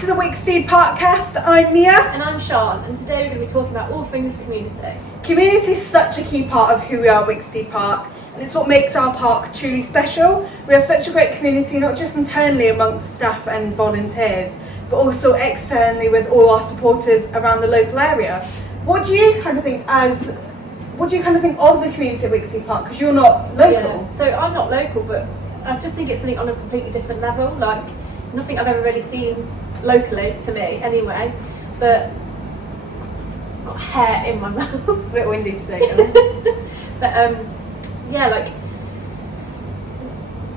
to the Wicksteed Parkcast. I'm Mia. And I'm Sean, and today we're going to be talking about all things community. Community is such a key part of who we are at Wicksteed Park, and it's what makes our park truly special. We have such a great community, not just internally amongst staff and volunteers, but also externally with all our supporters around the local area. What do you kind of think of the community at Wicksteed Park? Because you're not local. Yeah, so I'm not local, but I just think it's something on a completely different level. Like, nothing I've ever really seen locally, to me anyway, but I've got hair in my mouth. It's a bit windy today, isn't it? But yeah, like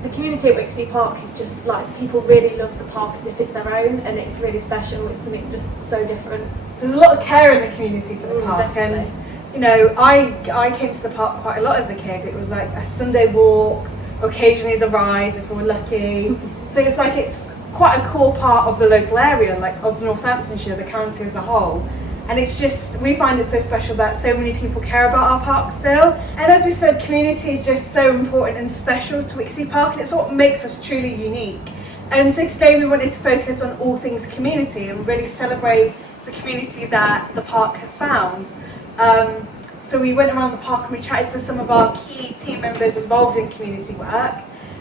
the community at Wicksteed Park is just like, people really love the park as if it's their own, and it's really special. It's something just so different. There's a lot of care in the community for the park, definitely. and you know, I came to the park quite a lot as a kid. It was like a Sunday walk, occasionally the rise if we were lucky. So it's like it's quite a core part of the local area, like of Northamptonshire, the county as a whole. And it's just, we find it so special that so many people care about our park still. And as we said, community is just so important and special to Wicksteed Park, and it's what makes us truly unique. And so today we wanted to focus on all things community and really celebrate the community that the park has found. So we went around the park and we chatted to some of our key team members involved in community work.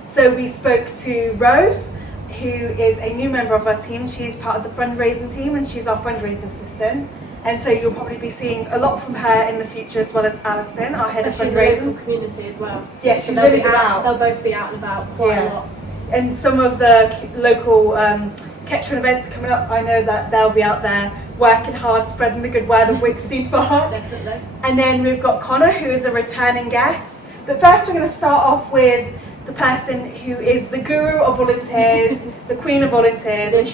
So we spoke to Rose, who is a new member of our team. She's part of the fundraising team and she's our fundraising assistant. And so you'll probably be seeing a lot from her in the future, as well as Alison, our head of fundraising. Especially the local community as well. Yeah, she's really good out. They'll both be out and about quite a lot. And some of the local Kettering events coming up, I know that they'll be out there working hard, spreading the good word of Wicksteed Park. Definitely. And then we've got Connor, who is a returning guest. But first we're going to start off with the person who is the guru of volunteers, the queen of volunteers, and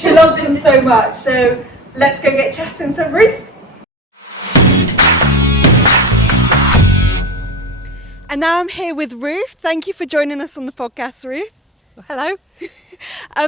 she loves them so much. So let's go get chatting to Ruth. And now I'm here with Ruth. Thank you for joining us on the podcast, Ruth. Hello.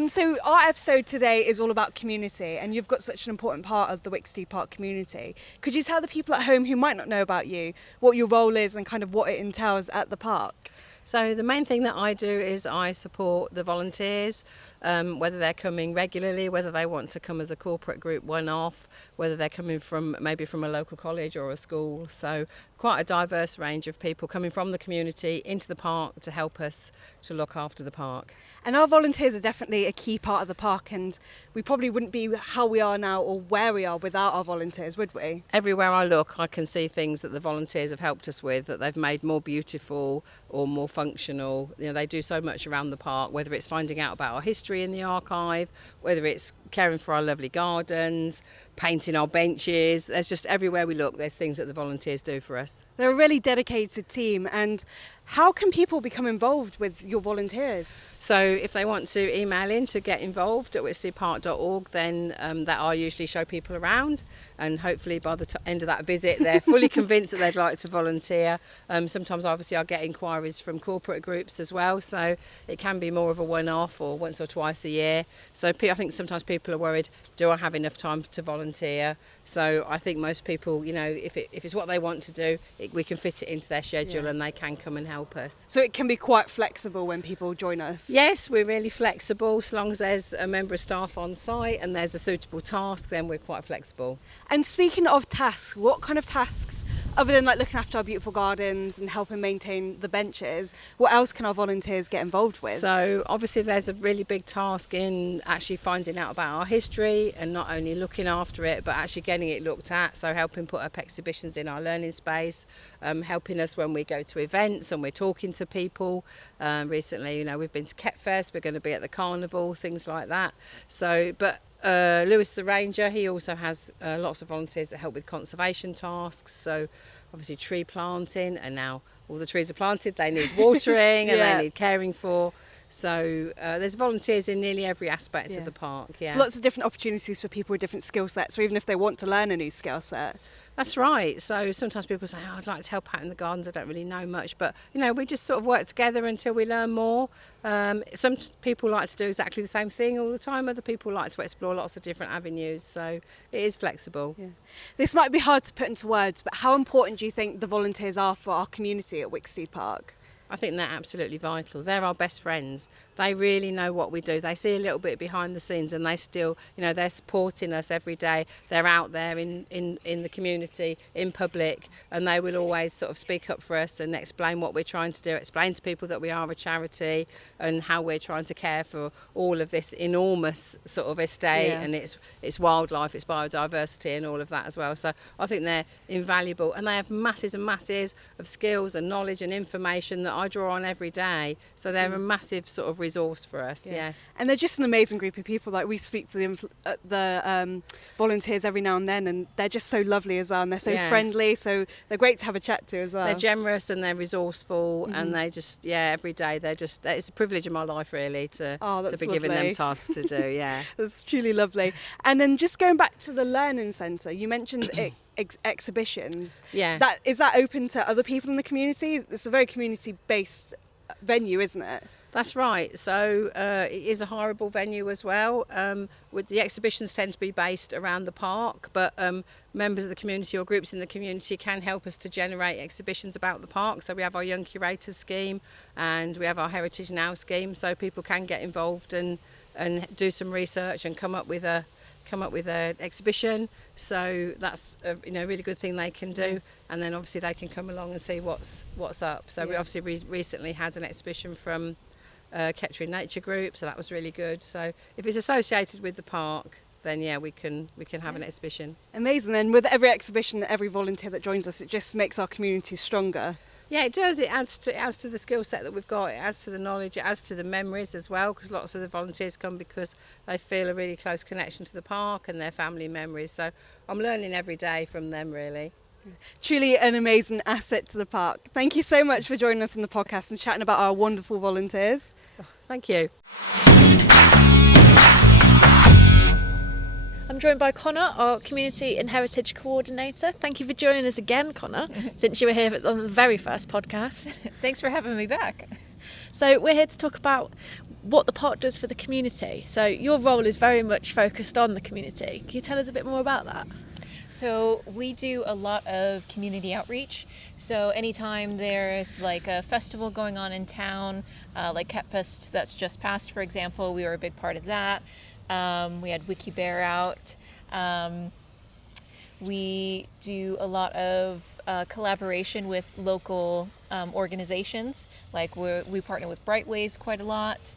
So our episode today is all about community, and you've got such an important part of the Wicksteed Park community. Could you tell the people at home who might not know about you what your role is and kind of what it entails at the park? So the main thing that I do is I support the volunteers, whether they're coming regularly, whether they want to come as a corporate group one-off, whether they're coming from maybe from a local college or a school. So quite a diverse range of people coming from the community into the park to help us to look after the park. And our volunteers are definitely a key part of the park, and we probably wouldn't be how we are now or where we are without our volunteers, would we? Everywhere I look, I can see things that the volunteers have helped us with, that they've made more beautiful or more functional. You know, they do so much around the park, whether it's finding out about our history in the archive, whether it's caring for our lovely gardens, painting our benches. There's just, everywhere we look, there's things that the volunteers do for us. They're a really dedicated team. And how can people become involved with your volunteers? So if they want to email in to get involved at wicksteedpark.org, then that I usually show people around, and hopefully by the end of that visit they're fully convinced that they'd like to volunteer. Sometimes obviously I get inquiries from corporate groups as well, so it can be more of a one-off or once or twice a year. So I think sometimes people are worried, do I have enough time to volunteer? So I think most people, you know, if it's what they want to do, we can fit it into their schedule and they can come and help us. So it can be quite flexible when people join us? Yes, we're really flexible. So long as there's a member of staff on site and there's a suitable task, then we're quite flexible. And speaking of tasks, what kind of tasks, other than like looking after our beautiful gardens and helping maintain the benches, what else can our volunteers get involved with? So obviously there's a really big task in actually finding out about our history, and not only looking after it but actually getting it looked at, so helping put up exhibitions in our learning space, helping us when we go to events and we're talking to people. Recently, you know, we've been to Ketfest, we're going to be at the carnival, things like that. So but Lewis the Ranger, he also has lots of volunteers that help with conservation tasks, so obviously tree planting, and now all the trees are planted, they need watering and they need caring for. So there's volunteers in nearly every aspect of the park. Yeah. So lots of different opportunities for people with different skill sets, or even if they want to learn a new skill set. That's right. So sometimes people say, oh, I'd like to help out in the gardens, I don't really know much, but you know, we just sort of work together until we learn more. Some people like to do exactly the same thing all the time, other people like to explore lots of different avenues, so it is flexible. Yeah. This might be hard to put into words, but how important do you think the volunteers are for our community at Wicksteed Park? I think they're absolutely vital. They're our best friends. They really know what we do. They see a little bit behind the scenes, and they still, they're supporting us every day. They're out there in the community, in public, and they will always sort of speak up for us and explain what we're trying to do, explain to people that we are a charity and how we're trying to care for all of this enormous sort of estate and its wildlife, its biodiversity and all of that as well. So I think they're invaluable, and they have masses and masses of skills and knowledge and information that I draw on every day. So they're a massive sort of resource for us. Yes, and they're just an amazing group of people. Like, we speak to the volunteers every now and then, and they're just so lovely as well, and they're so friendly, so they're great to have a chat to as well. They're generous and they're resourceful, and they just every day it's a privilege in my life really to be given them tasks to do. That's truly lovely. And then just going back to the learning centre, you mentioned exhibitions. Is that open to other people in the community? It's a very community based venue, isn't it? That's right. So it is a hireable venue as well. With the exhibitions tend to be based around the park, but members of the community or groups in the community can help us to generate exhibitions about the park. So we have our Young Curators scheme, and we have our Heritage Now scheme. So people can get involved and do some research and come up with an exhibition. So that's a really good thing they can do, and then obviously they can come along and see what's up. So we obviously recently had an exhibition from Kettering Nature Group, so that was really good. So if it's associated with the park, then we can have an exhibition. Amazing. And with every exhibition, every volunteer that joins us, it just makes our community stronger. Yeah, it does. It adds to the skill set that we've got. It adds to the knowledge. It adds to the memories as well, because lots of the volunteers come because they feel a really close connection to the park and their family memories. So I'm learning every day from them, really. Truly an amazing asset to the park. Thank you so much for joining us on the podcast and chatting about our wonderful volunteers. Thank you. I'm joined by Connor, our Community and Heritage Coordinator. Thank you for joining us again, Connor, since you were here on the very first podcast. Thanks for having me back. So we're here to talk about what the park does for the community. So your role is very much focused on the community. Can you tell us a bit more about that? So we do a lot of community outreach. So anytime there's like a festival going on in town, like Catfest that's just passed, for example, we were a big part of that. We had Wiki Bear out. We do a lot of collaboration with local organizations. Like we partner with Brightways quite a lot.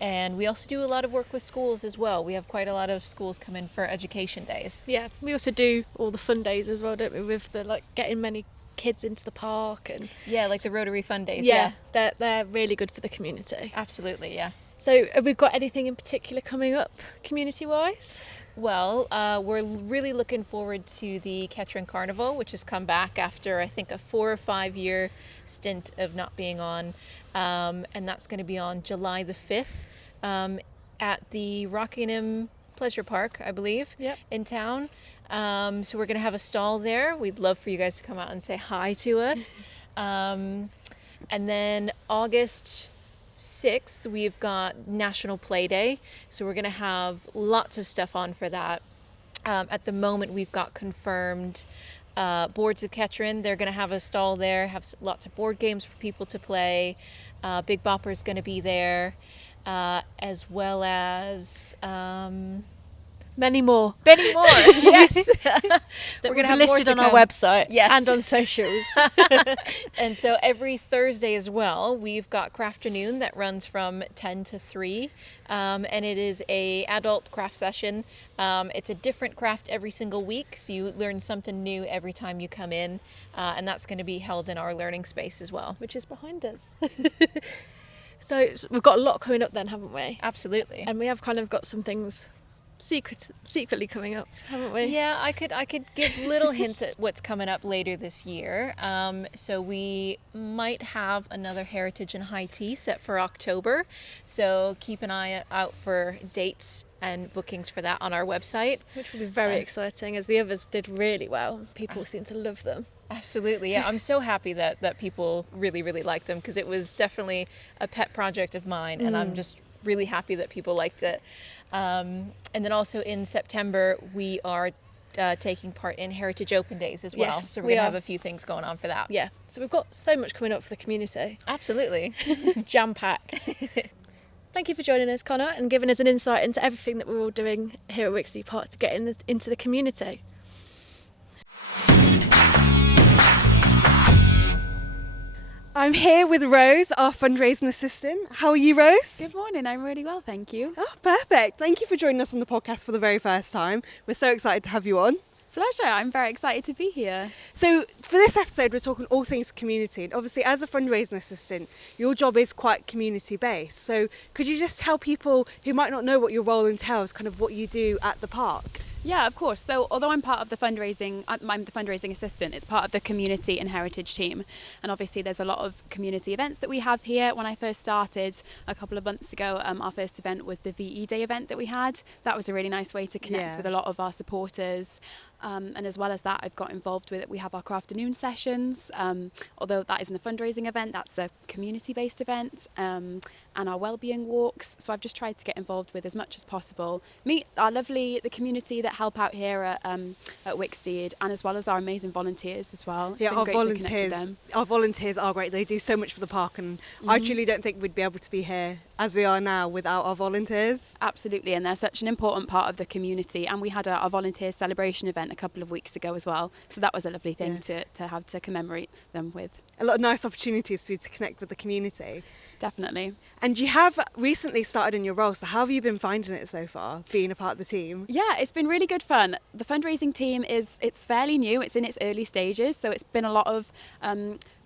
And we also do a lot of work with schools as well. We have quite a lot of schools come in for education days. Yeah, we also do all the fun days as well, don't we? With the getting many kids into the park and like the Rotary Fun Days. Yeah, they're really good for the community. Absolutely, yeah. So have we got anything in particular coming up community-wise? Well, we're really looking forward to the Kettering Carnival, which has come back after, I think, a 4 or 5 year stint of not being on. And that's going to be on July the 5th at the Rockingham Pleasure Park, I believe, in town. So we're going to have a stall there. We'd love for you guys to come out and say hi to us. And then August 6th, we've got National Play Day. So we're going to have lots of stuff on for that. At the moment, we've got confirmed Boards of Kettering. They're going to have a stall there, have lots of board games for people to play. Big Bopper's going to be there, as well as many more. Yes. We're going to have listed on our website and on socials. And so every Thursday as well, we've got Crafternoon that runs from 10 to 3. And it is a adult craft session. It's a different craft every single week, so you learn something new every time you come in. And that's going to be held in our learning space as well. Which is behind us. So we've got a lot coming up then, haven't we? Absolutely. And we have kind of got some things secretly coming up, haven't we? Yeah, I could give little hints at what's coming up later this year. So we might have another Heritage and High Tea set for October. So keep an eye out for dates and bookings for that on our website. Which will be very exciting, as the others did really well. People seem to love them. Absolutely, yeah. I'm so happy that people really, really liked them, because it was definitely a pet project of mine, and I'm just really happy that people liked it. And then also in September, we are taking part in Heritage Open Days as well. Yes, So we're we going to are. have a few things going on for that. Yeah, so we've got so much coming up for the community. Absolutely. Jam-packed. Thank you for joining us, Connor, and giving us an insight into everything that we're all doing here at Wicksteed Park to get into the community. I'm here with Rose, our fundraising assistant. How are you, Rose? Good morning, I'm really well, thank you. Oh, perfect. Thank you for joining us on the podcast for the very first time. We're so excited to have you on. Pleasure, I'm very excited to be here. So for this episode, we're talking all things community. And obviously, as a fundraising assistant, your job is quite community-based. So could you just tell people who might not know what your role entails, kind of what you do at the park? Yeah, of course. So although I'm part of the fundraising, I'm the fundraising assistant, it's part of the community and heritage team. And obviously there's a lot of community events that we have here. When I first started a couple of months ago, our first event was the VE Day event that we had. That was a really nice way to connect with a lot of our supporters. And as well as that, I've got involved with it. We have our afternoon sessions. Although that isn't a fundraising event, that's a community-based event. And our wellbeing walks. So I've just tried to get involved with as much as possible. Meet the community that help out here at Wicksteed, and as well as our amazing volunteers as well. It's been great to connect with them. Our volunteers are great. They do so much for the park, and I truly don't think we'd be able to be here as we are now without our volunteers. Absolutely, and they're such an important part of the community. And we had our volunteer celebration event a couple of weeks ago as well. So that was a lovely thing to have to commemorate them with. A lot of nice opportunities to connect with the community. Definitely. And you have recently started in your role, so how have you been finding it so far, being a part of the team? Yeah, it's been really good fun. The fundraising team it's fairly new, it's in its early stages, so it's been a lot of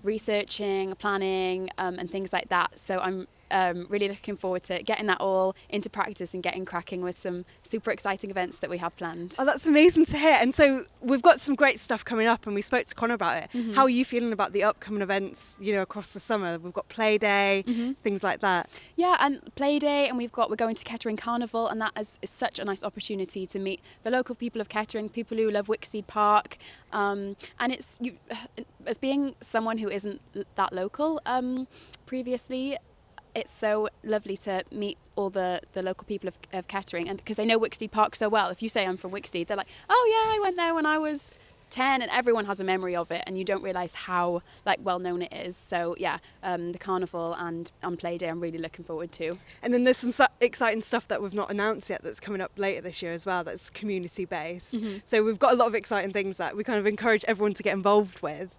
researching, planning and things like that. So I'm really looking forward to getting that all into practice and getting cracking with some super exciting events that we have planned. Oh, that's amazing to hear. And so we've got some great stuff coming up, and we spoke to Connor about it. How are you feeling about the upcoming events, across the summer? We've got Play Day, things like that. Yeah, and Play Day, and we're going to Kettering Carnival, and that is such a nice opportunity to meet the local people of Kettering, people who love Wicksteed Park. And it's as being someone who isn't that local previously, it's so lovely to meet all the local people of Kettering, and because they know Wicksteed Park so well. If you say I'm from Wicksteed, they're like, oh yeah, I went there when I was 10, and everyone has a memory of it, and you don't realise how well known it is. So yeah, the carnival and on Play Day I'm really looking forward to. And then there's some exciting stuff that we've not announced yet that's coming up later this year as well, that's community based. So we've got a lot of exciting things that we kind of encourage everyone to get involved with.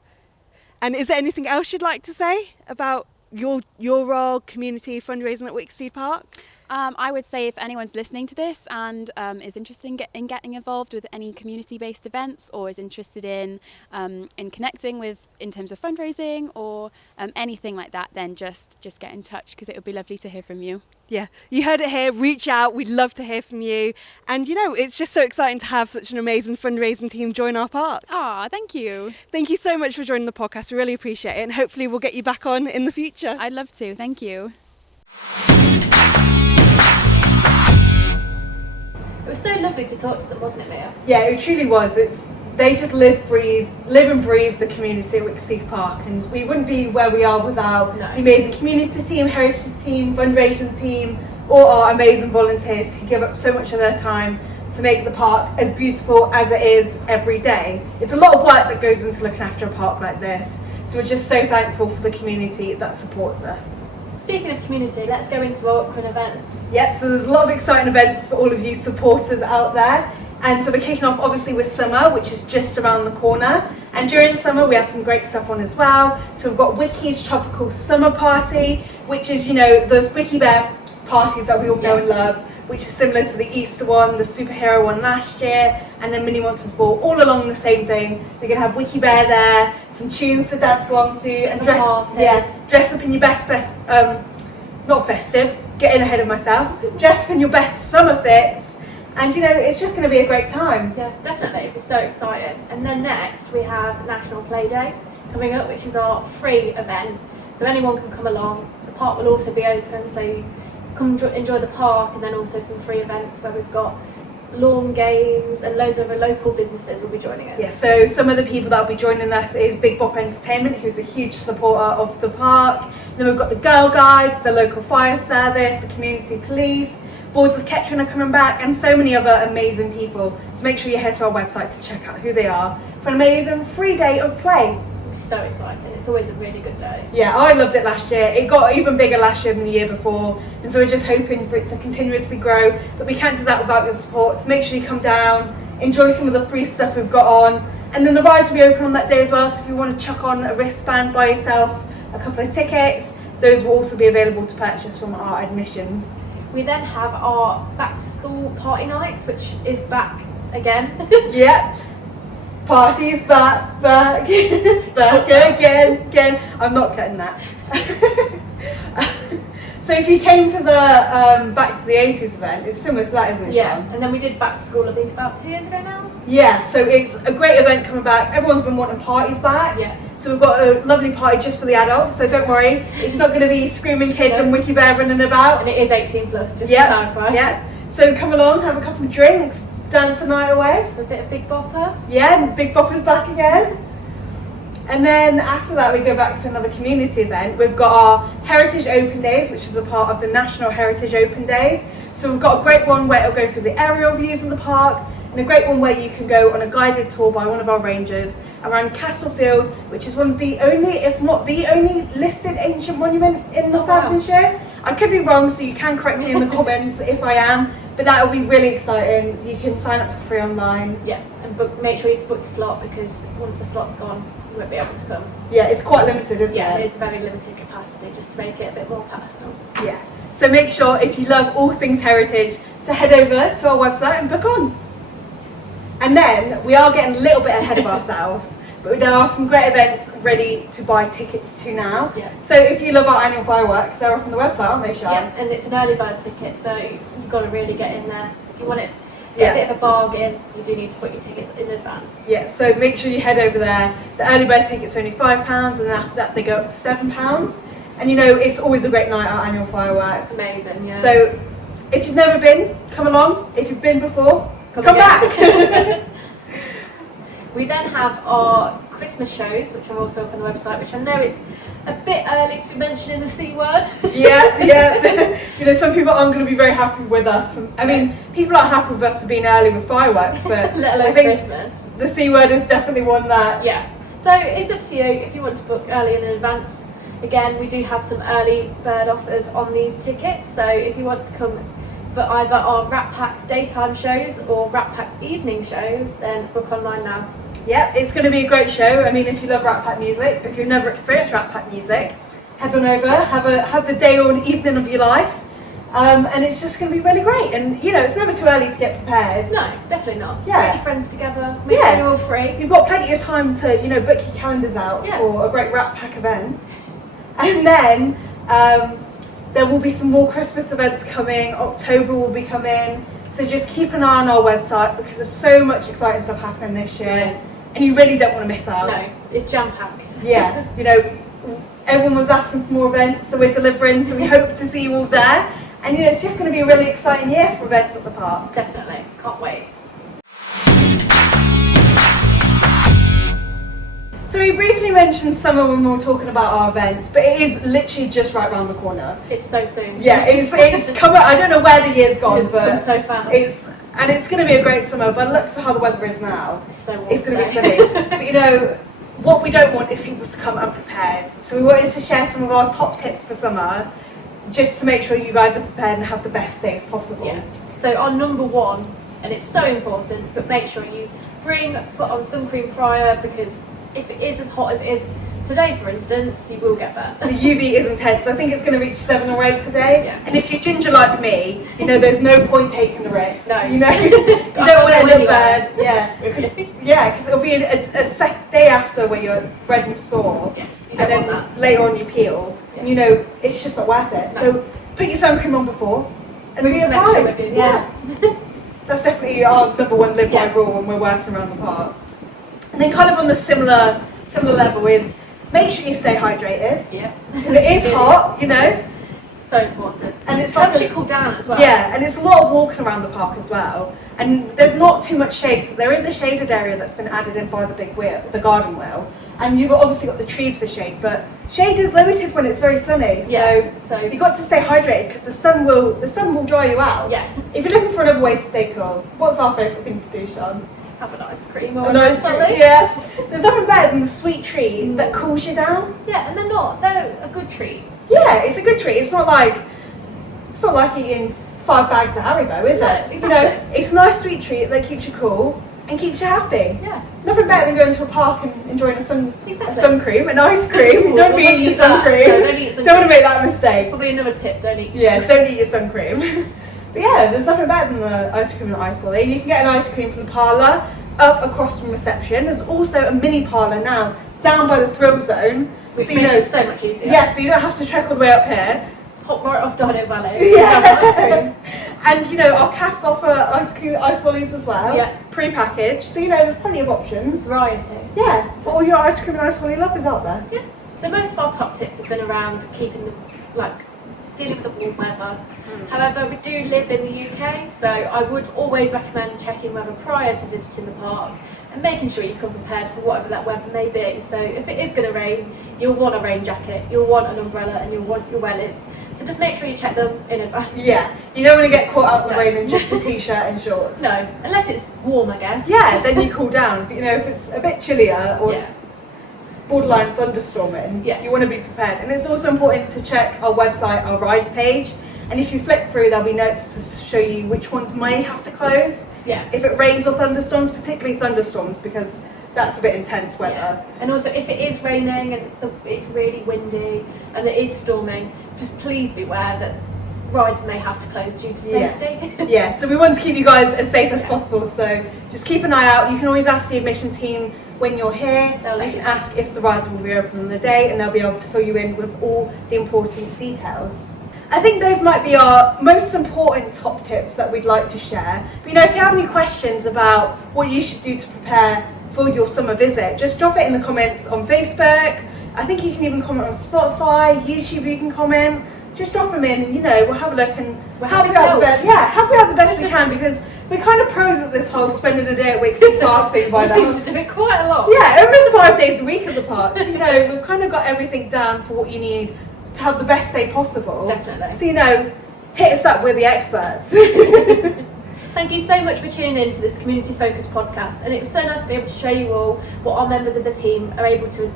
And is there anything else you'd like to say about your role, community fundraising at Wicksteed Park? I would say if anyone's listening to this and is interested in getting involved with any community-based events, or is interested in connecting in terms of fundraising or anything like that, then just get in touch, because it would be lovely to hear from you. Yeah, you heard it here. Reach out. We'd love to hear from you. And it's just so exciting to have such an amazing fundraising team join our park. Ah, thank you. Thank you so much for joining the podcast. We really appreciate it, and hopefully we'll get you back on in the future. I'd love to. Thank you. It was so lovely to talk to them, wasn't it, Mia? Yeah, it truly was. They just live and breathe the community at Wicksteed Park, and we wouldn't be where we are without the amazing community team, heritage team, fundraising team, or our amazing volunteers who give up so much of their time to make the park as beautiful as it is every day. It's a lot of work that goes into looking after a park like this, so we're just so thankful for the community that supports us. Speaking of community, let's go into our upcoming events. Yep, so there's a lot of exciting events for all of you supporters out there. And so we're kicking off obviously with summer, which is just around the corner. And during summer we have some great stuff on as well. So we've got Wicky's Tropical Summer Party, which is, those Wiki Bear parties that we all know and love, which is similar to the Easter one, the superhero one last year, and then Mini Monsters Ball, all along the same thing. We're going to have Wiki Bear there, some tunes to dance along to, and dress up in your best, not festive, getting ahead of myself, dress up in your best summer fits, and it's just going to be a great time. Yeah, definitely, it'll be so exciting. And then next we have National Play Day coming up, which is our free event, so anyone can come along. The park will also be open, so you come enjoy the park, and then also some free events where we've got lawn games, and loads of other local businesses will be joining us. Yeah, so some of the people that will be joining us is Big Bop Entertainment, who's a huge supporter of the park. Then we've got the Girl Guides, the local fire service, the community police. Boards of Kettering are coming back, and so many other amazing people. So make sure you head to our website to check out who they are for an amazing free day of play. It's so exciting. It's always a really good day. Yeah, I loved it last year. It got even bigger last year than the year before, and so we're just hoping for it to continuously grow, but we can't do that without your support. So make sure you come down, enjoy some of the free stuff we've got on, and then the rides will be open on that day as well. So if you want to chuck on a wristband, buy yourself a couple of tickets, those will also be available to purchase from our admissions. We then have our back to school party nights, which is back again. Yep. Party's back, back again. I'm not cutting that. So if you came to the Back to the 80s event, it's similar to that, isn't it, Yeah, Sian? and then we did back to school, I think, about 2 years ago now. Yeah, so it's a great event coming back. Everyone's been wanting parties back. Yeah. So we've got a lovely party just for the adults, so don't worry. It's not going to be screaming kids and Wiki Bear running about. And it is 18 plus, just to clarify. Yeah. So come along, have a couple of drinks, dance the night away. A bit of Big Bopper. Yeah, and Big Bopper's back again. And then after that we go back to another community event. We've got our Heritage Open Days, which is a part of the National Heritage Open Days. So we've got a great one where it'll go through the aerial views of the park, and a great one where you can go on a guided tour by one of our rangers around Castlefield, which is one of the only, if not the only, listed ancient monument in Northamptonshire. I could be wrong, so you can correct me in the comments if I am, but that will be really exciting. You can sign up for free online. Yeah, and make sure you book your slot, because once the slot's gone, you won't be able to come. Yeah, it's quite limited, isn't Yeah, it? it is very limited capacity, just to make it a bit more personal. Yeah. So make sure, if you love all things heritage, to head over to our website and book on. And then we are getting a little bit ahead of ourselves, but there are some great events ready to buy tickets to now. Yeah. So if you love our annual fireworks, they're up on the website, aren't they, Sian? Yeah, and it's an early bird ticket, so you've got to really get in there. If you want it Yeah. a bit of a bargain, you do need to book your tickets in advance. Yeah, so make sure you head over there. The early bird tickets are only £5, and then after that they go up to £7. And you know, it's always a great night, our annual fireworks. It's amazing, yeah. So if you've never been, come along. If you've been before, come again. back. We then have our Christmas shows, which are also up on the website, which I know it's a bit early to be mentioning the C word. Yeah. You know, some people aren't going to be very happy with us. I mean, people are happy with us for being early with fireworks, but let alone I think Christmas. the C word is definitely one that... Yeah. So it's up to you if you want to book early in advance. Again, we do have some early bird offers on these tickets, so if you want to come for either our Rat Pack daytime shows or Rat Pack evening shows, then book online now. Yeah, it's going to be a great show. I mean, if you love Rat Pack music, if you've never experienced Rat Pack music, head on over, have the day or evening of your life, and it's just going to be really great. And you know, it's never too early to get prepared. No, definitely not. Yeah. Get your friends together, make sure you're all free. You've got plenty of time to, you know, book your calendars out for a great Rat Pack event. And then there will be some more Christmas events coming. October will be coming. So just keep an eye on our website, because there's so much exciting stuff happening this year. Yes. And you really don't want to miss out. No, it's jam-packed. Yeah, you know, everyone was asking for more events, so we're delivering, so we hope to see you all there. And you know, it's just going to be a really exciting year for events at the park. Definitely, can't wait. So we briefly mentioned summer when we were talking about our events, but it is literally just right round the corner. It's so soon. Yeah, it's come. I don't know where the year's gone, It's but come so fast. It's going to be a great summer. But look at how the weather is now. It's so warm. It's going to be today. sunny. But you know, what we don't want is people to come unprepared. So we wanted to share some of our top tips for summer, just to make sure you guys are prepared and have the best days possible. Yeah. So our number one, and it's so important, but make sure you put on sun cream prior, because if it is as hot as it is today, for instance, you will get burnt. The UV is intense. I think it's going to reach 7 or 8 today. Yeah. And if you're ginger like me, you know, there's no point taking the risk. No. You know, you don't want to end up bad. Yeah. Okay. Yeah, because it'll be a day after where you're red and sore, Yeah, you and don't then want that. later on you peel. Yeah. And you know, it's just not worth it. No. So put your sun cream on before and Bring some extra with you. Yeah. That's definitely our number one live by Yeah. rule when we're working around the park. And then kind of on the similar level is make sure you stay hydrated. Yeah. Because it is hot, you know. So important. And it's Helps like you cool down as well. Yeah, and it's a lot of walking around the park as well. And there's not too much shade, so there is a shaded area that's been added in by the big wheel, the garden wheel. And you've obviously got the trees for shade, but shade is limited when it's very sunny. So you've got to stay hydrated because the sun will dry you out. Yeah. If you're looking for another way to stay cool, what's our favourite thing to do, Sean? Have an ice cream or An ice cream. Yeah. There's nothing better than the sweet treat that cools you down. Yeah, and they're a good treat. Yeah, it's a good treat. It's not like eating 5 bags of Haribo, is it? Exactly. You know, it's a nice sweet treat that keeps you cool and keeps you happy. Yeah. Nothing better than going to a park and enjoying a sun cream, an ice Ooh, cream. Don't be eating your sun cream. No, don't eat sun Don't want to cream. make that mistake. It's probably another tip, don't eat Don't eat your sun cream. But yeah, there's nothing better than an ice cream and ice lolly. You can get an ice cream from the parlour, up across from reception. There's also a mini parlour now, down by the thrill zone. Which so makes it so much easier. Yeah, so you don't have to trek all the way up here. Hop right off Dino Valley. Yeah. Have an ice cream. And you know, our cafes offer ice lollies as well. Yeah. Pre-packaged. So you know, there's plenty of options. Variety. Yeah, for all your ice cream and ice lolly lovers out there. Yeah. So most of our top tips have been around dealing with the warm weather. However, we do live in the UK, so I would always recommend checking weather prior to visiting the park and making sure you come prepared for whatever that weather may be. So if it is going to rain, you'll want a rain jacket, you'll want an umbrella, and you'll want your wellies. So just make sure you check them in advance. Yeah, you don't want to get caught out in the rain in just a t-shirt and shorts. No, unless it's warm, I guess. Yeah, then you cool down. But you know, if it's a bit chillier or it's borderline thunderstorming, you want to be prepared. And it's also important to check our website, our rides page. And if you flick through, there'll be notes to show you which ones may have to close. Yeah. If it rains or thunderstorms, particularly thunderstorms, because that's a bit intense weather. Yeah. And also, if it is raining and it's really windy and it is storming, just please beware that rides may have to close due to safety. Yeah, so we want to keep you guys as safe as possible, so just keep an eye out. You can always ask the admission team when you're here. You can ask if the rides will reopen on the day, and they'll be able to fill you in with all the important details. I think those might be our most important top tips that we'd like to share. But you know, if you have any questions about what you should do to prepare for your summer visit, just drop it in the comments on Facebook. I think you can even comment on Spotify, YouTube you can comment. Just drop them in and, you know, we'll have a look and help you out the best. Yeah, help you out the best we can, because we're kind of pros at this whole spending a day at Wicksteed Park thing by now. We seem to do it quite a lot. Yeah, almost 5 days a week at the park. So, you know, we've kind of got everything down for what you need to have the best day possible. Definitely. So, you know, hit us up, we're the experts. Thank you so much for tuning in to this community focused podcast, and it was so nice to be able to show you all what our members of the team are able to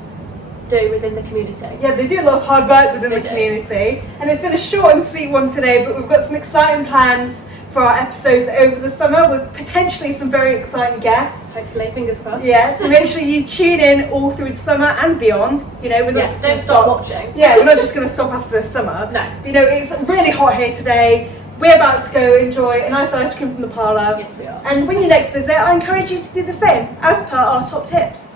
do within the community. Yeah, they do a lot of hard work within the community, and it's been a short and sweet one today, but we've got some exciting plans for our episodes over the summer with potentially some very exciting guests. Hopefully, fingers crossed. Yeah, so make sure you tune in all through the summer and beyond. You know, we're not just don't stop watching. Yeah, we're not just going to stop after the summer. No. You know, it's really hot here today. We're about to go enjoy a nice ice cream from the parlour. Yes, we are. And when you next visit, I encourage you to do the same, as per our top tips.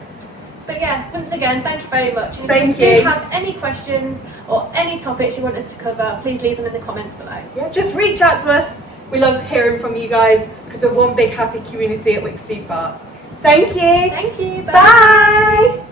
But yeah, once again, thank you very much. And Thank if you you. do have any questions or any topics you want us to cover, please leave them in the comments below. Yeah, just reach out to us. We love hearing from you guys because we're one big happy community at Wicksteed Park. Thank you. Thank you. Bye.